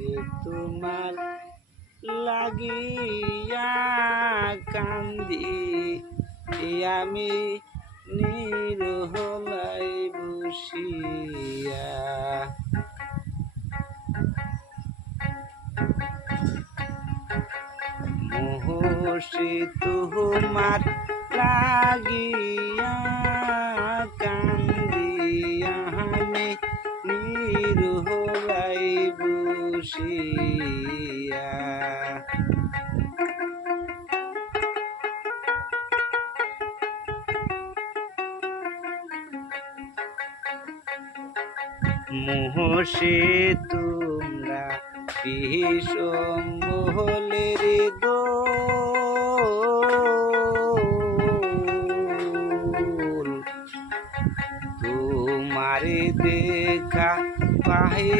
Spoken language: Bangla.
সে তোমার লাগিয়া কান্দি আমি নিরহলাই বসিয়া। মোহসে তোমার লাগিয়া কান্দি আমি নিরহলাই বসিয়া। মোহসে তোমরা বিষম বহলের দোল, তোমারে দেখা পাইলে